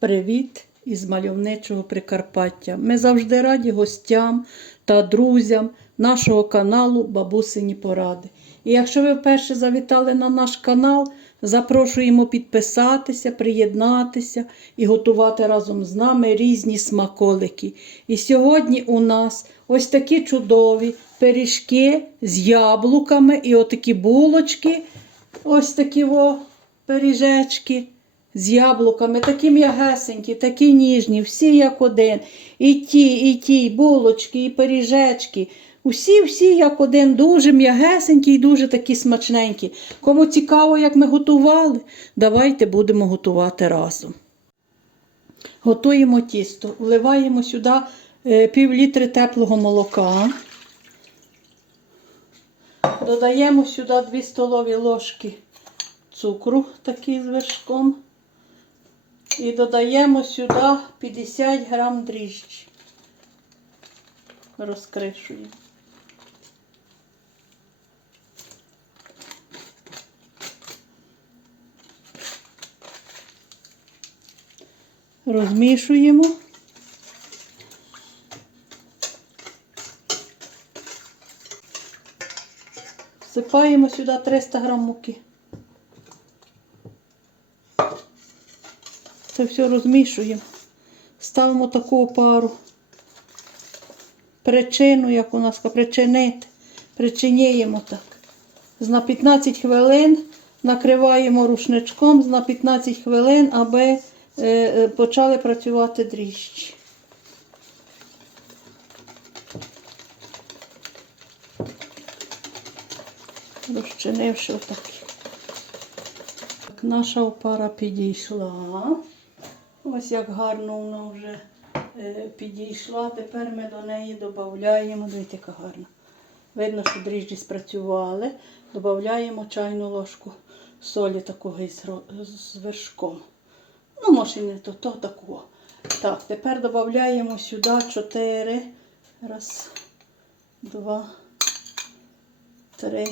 Привіт із мальовничого Прикарпаття. Ми завжди раді гостям та друзям нашого каналу Бабусині Поради. І якщо ви вперше завітали на наш канал, запрошуємо підписатися, приєднатися і готувати разом з нами різні смаколики. І сьогодні у нас ось такі чудові пиріжки з яблуками і отакі булочки, ось такі о, пиріжечки з яблуками, такі м'ягесенькі, такі ніжні, всі як один. І ті, і ті, і булочки, і пиріжечки. Усі, всі як один, дуже м'ягесенькі і дуже такі смачненькі. Кому цікаво, як ми готували, давайте будемо готувати разом. Готуємо тісто, вливаємо сюди е, пів літри теплого молока. Додаємо сюди 2 столові ложки цукру, такий з вершком. І додаємо сюди 50 грам дріжджі. Розкришуємо. Розмішуємо. Всипаємо сюди 300 грам муки. Це все розмішуємо. Ставимо таку пару. Причину, як у нас причинити. Причиняємо так. На 15 хвилин накриваємо рушничком на 15 хвилин, аби е, е, почали працювати дріжджі. Розчинивши отак. Так, наша опара підійшла. Ось як гарно вона вже е, підійшла. Тепер ми до неї додаємо, дивіться, яка гарна. Видно, що дріжджі спрацювали. Додаємо чайну ложку солі такого із з вершком. Ну, може, і не то, то такого. Так, тепер додаємо сюди 4. Раз, два, три.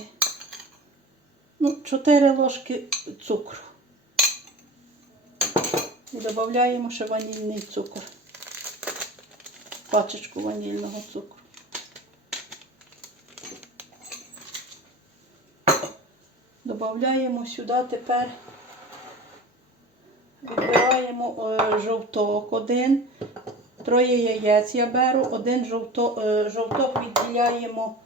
Ну, 4 ложки цукру. І додаємо ще ванільний цукор. Пачечку ванільного цукру. Додаємо сюди тепер, відбираємо е, жовток один, троє яєць я беру, один жовток, жовток відділяємо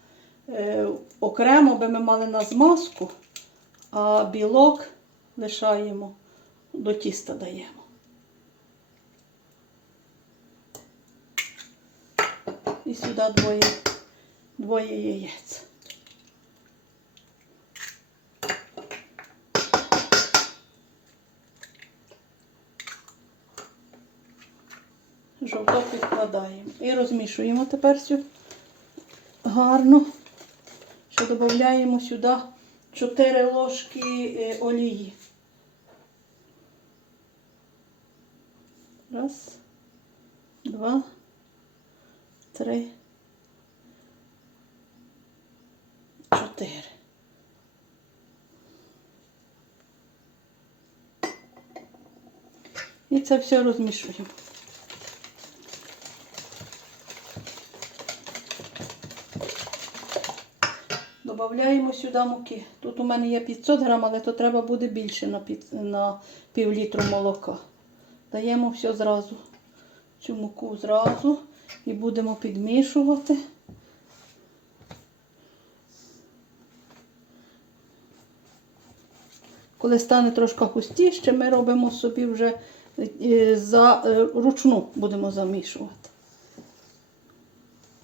е, окремо, аби ми мали на змазку, а білок лишаємо, до тіста даємо. І сюди двоє, двоє яєць. Жовток відкладаємо. І розмішуємо тепер всю гарно. Ще додаємо сюди 4 ложки е, олії. Раз, два, три, чотири. І це все розмішуємо. Додаємо сюди муки. Тут у мене є 500 грам, але то треба буде більше на, на пів літру молока. Даємо все зразу, цю муку зразу і будемо підмішувати. Коли стане трошки густіше, ми робимо собі вже е, за е, ручну будемо замішувати.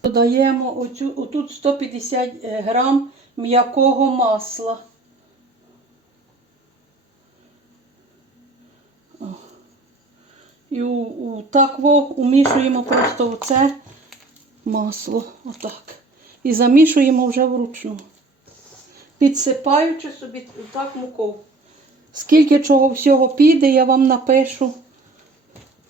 Додаємо отут 150 грам м'якого масла. О. І у, у, так во, умішуємо просто оце масло. Отак. І замішуємо вже вручну. Підсипаючи собі так муку. Скільки чого всього піде, я вам напишу.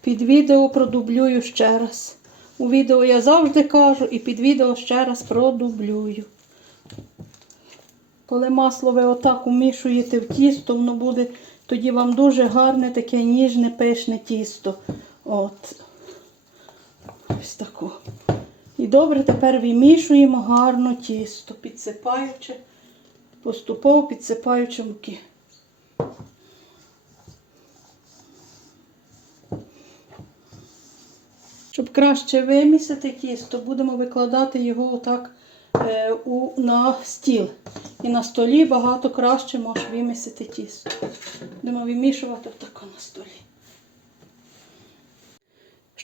Під відео продублюю ще раз. У відео я завжди кажу і під відео ще раз продублюю. Коли масло ви отак умішуєте в тісто, воно буде тоді вам дуже гарне таке ніжне, пишне тісто. От. Ось тако. І добре тепер вимішуємо гарно тісто, підсипаючи, поступово підсипаючи муки. Щоб краще вимісити тісто, будемо викладати його отак е, у, на стіл. І на столі багато краще можеш вимісити тісто. Будемо вимішувати отако на столі.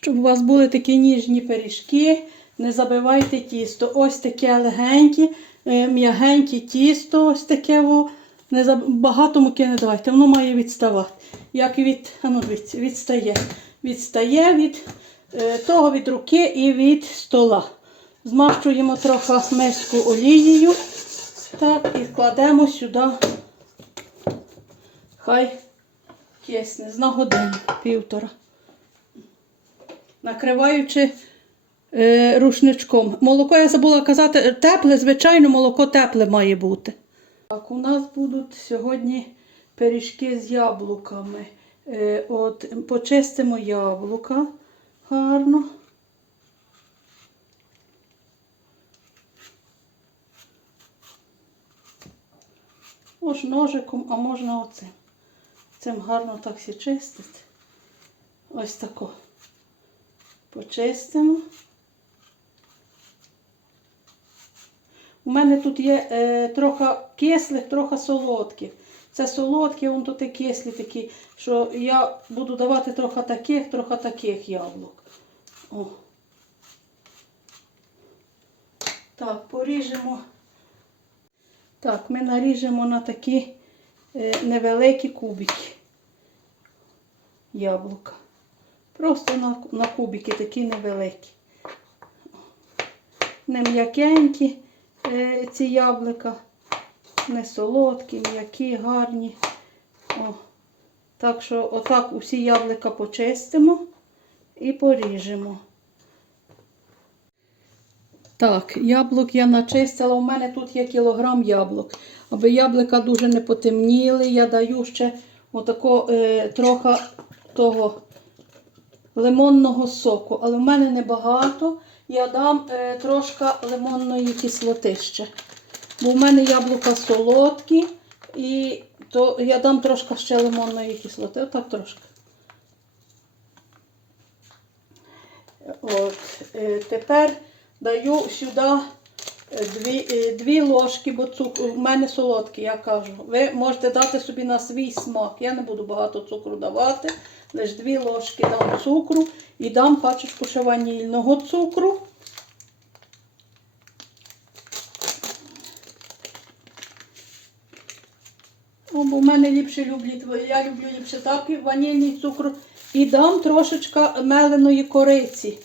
Щоб у вас були такі ніжні пиріжки, не забивайте тісто. Ось таке легеньке, е, м'ягеньке тісто, ось таке. Во. Не заб... Багато муки не давайте, воно має відставати. Як від, ну, дивіться, відстає. Відстає від е, того від руки і від стола. Змащуємо трохи миску олією. Так, і кладемо сюди. Хай кисне, з на годину, півтора накриваючи е, рушничком. Молоко, я забула казати, тепле, звичайно, молоко тепле має бути. Так, у нас будуть сьогодні пиріжки з яблуками. Е, от, почистимо яблука гарно. Може ножиком, а можна оцим. Цим гарно так всі чистити. Ось тако почистимо. У мене тут є е, трохи кислих, трохи солодких. Це солодкі, вон тут і кислі такі, що я буду давати трохи таких, трохи таких яблук. О. Так, поріжемо. Так, ми наріжемо на такі е, невеликі кубики яблука. Просто на, на кубики такі невеликі. Не м'якенькі е, ці яблука, не солодкі, м'які, гарні. О. Так що отак усі яблука почистимо і поріжемо. Так, яблук я начистила. У мене тут є кілограм яблук. Аби яблука дуже не потемніли, я даю ще отако е, трохи того лимонного соку, але в мене небагато. Я дам е, трошки лимонної кислоти ще. Бо в мене яблука солодкі, і то я дам трошки ще лимонної кислоти. Отак трошки. От, е, тепер даю сюди е, дві, е, дві ложки, бо цукру в мене солодкий, я кажу. Ви можете дати собі на свій смак. Я не буду багато цукру давати. Лише дві ложки дам цукру і дам пачечку ще ванільного цукру. Бо в мене ліпше люблять, я люблю ліпше так, ванільний цукру. І дам трошечка меленої кориці.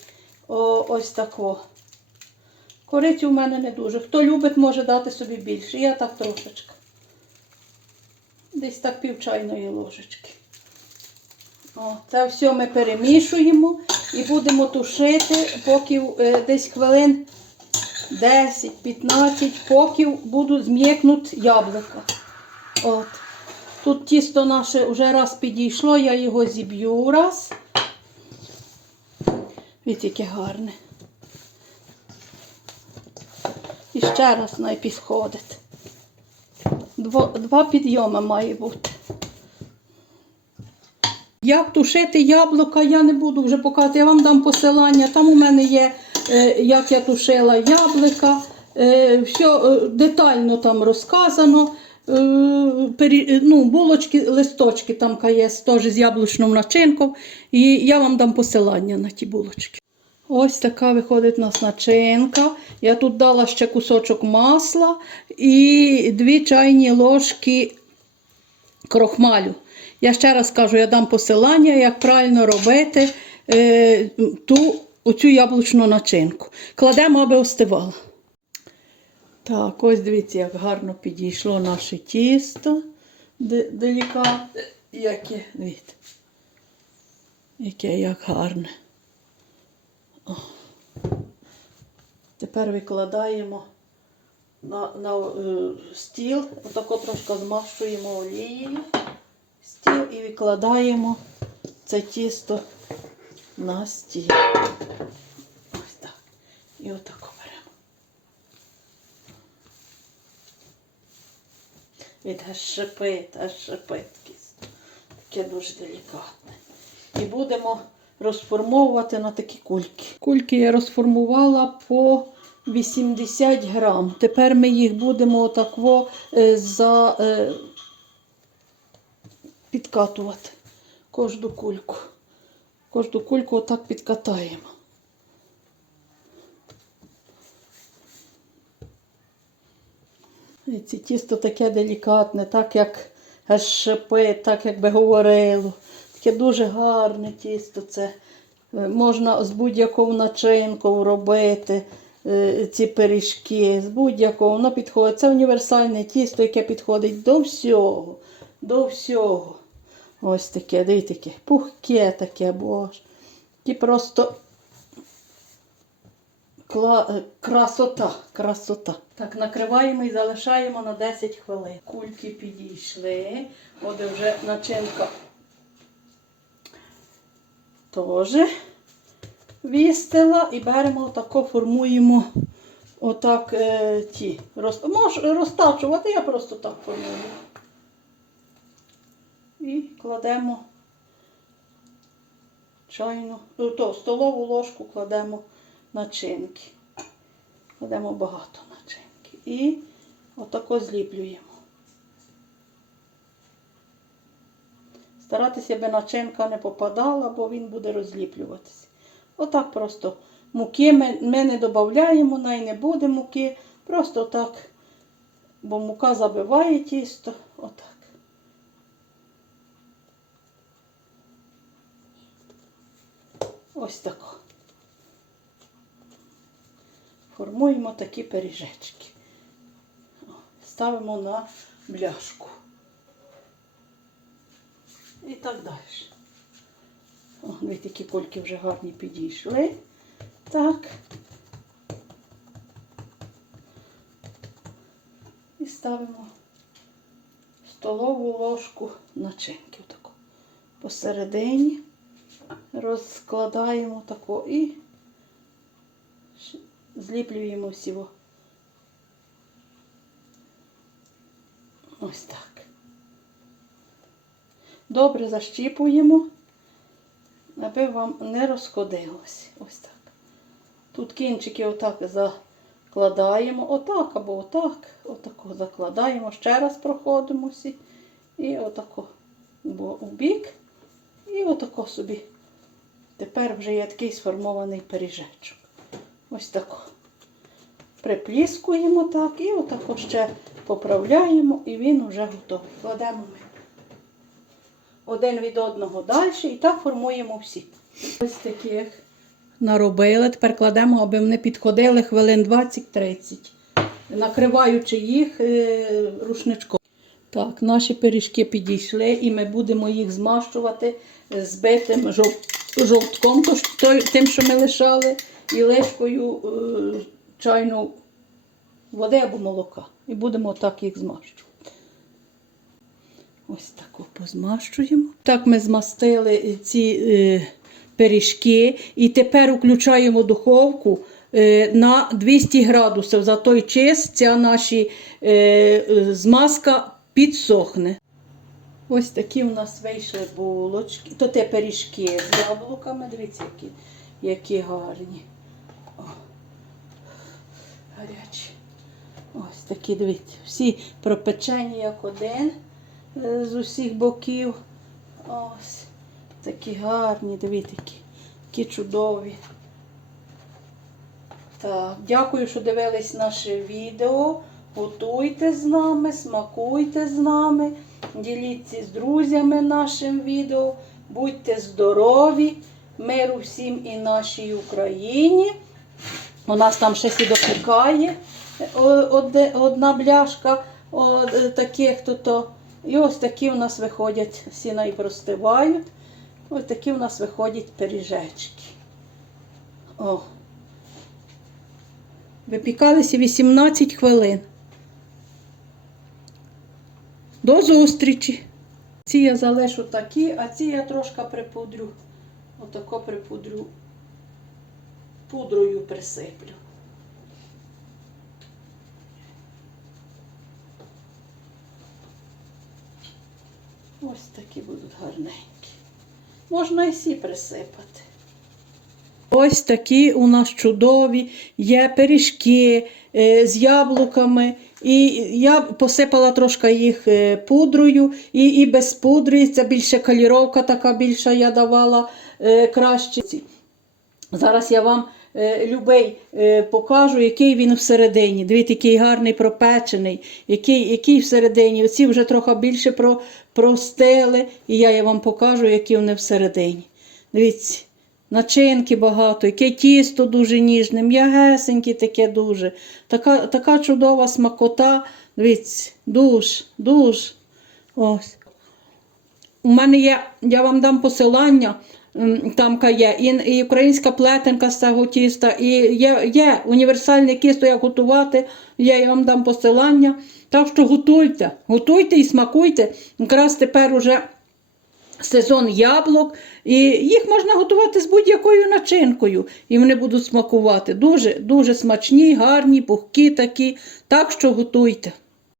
О, ось тако. Кориці у мене не дуже. Хто любить, може дати собі більше. Я так трошечка. Десь так пів чайної ложечки. О, це все ми перемішуємо і будемо тушити, поки е, десь хвилин 10-15, поки будуть зм'якнуть яблука. От. Тут тісто наше вже раз підійшло, я його зіб'ю раз. Видите, яке гарне. І ще раз най підходить. Дво, два підйоми має бути. Як тушити яблука, я не буду вже показувати, я вам дам посилання. Там у мене є, е, як я тушила яблука. Е, все детально там розказано. Е, ну, булочки, листочки там є теж з яблучним начинком. І я вам дам посилання на ті булочки. Ось така виходить у нас начинка. Я тут дала ще кусочок масла і дві чайні ложки крохмалю. Я ще раз кажу, я дам посилання, як правильно робити е, ту, оцю яблучну начинку. Кладемо, аби остивала. Так, ось дивіться, як гарно підійшло наше тісто. Делікатне. Яке, дивіться. Яке як гарне. О. Тепер викладаємо на, на е, стіл, отако трошки змащуємо олією. Стіл і викладаємо це тісто на стіл. Ось так. І отако беремо. Від аж шипить, аж шипить тісто. Таке дуже делікатне. І будемо розформовувати на такі кульки. Кульки я розформувала по 80 грам. Тепер ми їх будемо отакво е, за, е, підкатувати. Кожну кульку. Кожну кульку отак підкатаємо. І це тісто таке делікатне, так як аж шипить, так як би говорило. Таке дуже гарне тісто. Це е, можна з будь-якою начинкою робити е, ці пиріжки, з будь-якого воно підходить. Це універсальне тісто, яке підходить до всього. До всього. Ось таке, дивіться, таке, пухке таке, боже. І просто Кла... е, Красота, красота. Так, накриваємо і залишаємо на 10 хвилин. Кульки підійшли. От вже начинка теж вістила. І беремо отако, формуємо отак е, ті. Роз... Можеш розтачувати, я просто так формую. І кладемо чайну, ну, то, столову ложку кладемо начинки. Кладемо багато начинки. І отако зліплюємо. Старатися, аби начинка не попадала, бо він буде розліплюватися. Отак просто муки ми, ми не додаємо, най не буде муки. Просто так, бо мука забиває тісто. Отак. Ось так. Формуємо такі пиріжечки. Ставимо на бляшку. І так далі. О, дві такі кольки вже гарні підійшли. Так. І ставимо столову ложку начинки. Отаку. Посередині розкладаємо тако і зліплюємо всього. Ось так. Добре защіпуємо, аби вам не розходилось. Ось так. Тут кінчики отак закладаємо, отак або отак, отако закладаємо, ще раз проходимося і отако у бік. І отако собі. Тепер вже є такий сформований пиріжечок. Ось тако. Припліскуємо так і отако ще поправляємо, і він вже готовий. Кладемо ми один від одного далі і так формуємо всі. Ось таких наробили. Тепер кладемо, аби вони підходили хвилин 20-30, накриваючи їх е, рушничком. Так, наші пиріжки підійшли і ми будемо їх змащувати збитим жов- жовтком, тим, що ми лишали, і ложкою е, чайну води або молока. І будемо так їх змащувати. Ось так позмащуємо. Так ми змастили ці е, пиріжки і тепер включаємо духовку е, на 200 градусів. За той час ця наші е, е, змазка підсохне. Ось такі у нас вийшли булочки. То те пиріжки з яблуками. Дивіться, які, які гарні. О, гарячі. Ось такі, дивіться, всі пропечені як один е, з усіх боків. Ось такі гарні, дивіться, які, які чудові. Так, дякую, що дивились наше відео. Готуйте з нами, смакуйте з нами, діліться з друзями нашим відео. Будьте здорові, миру всім і нашій Україні. У нас там ще сідопікає одна бляшка е, таких то. І ось такі у нас виходять, всі найпростивають. Ось такі у нас виходять пиріжечки. О. Випікалися 18 хвилин. До зустрічі! Ці я залишу такі, а ці я трошки припудрю. Отако припудрю. Пудрою присиплю. Ось такі будуть гарненькі. Можна і сі присипати. Ось такі у нас чудові є пиріжки е, з яблуками. І я посипала трошки їх е, пудрою, і, і без пудри. Це більше каліровка така більша я давала е, краще. Зараз я вам е, любий покажу, який він всередині. Дивіться, який гарний пропечений, який, який всередині. Оці вже трохи більше про, простили, і я вам покажу, які вони всередині. Дивіться, начинки багато, яке тісто дуже ніжне, м'ягесеньке таке дуже. Така, така чудова смакота. Дивіться, душ, душ. Ось. У мене є, я вам дам посилання, там є, і, і українська плетенка з цього тіста, і є, є універсальне тісто, як готувати, я вам дам посилання. Так що готуйте, готуйте і смакуйте. Якраз тепер уже сезон яблук, і їх можна готувати з будь-якою начинкою, і вони будуть смакувати. Дуже, дуже смачні, гарні, пухкі такі. Так що готуйте.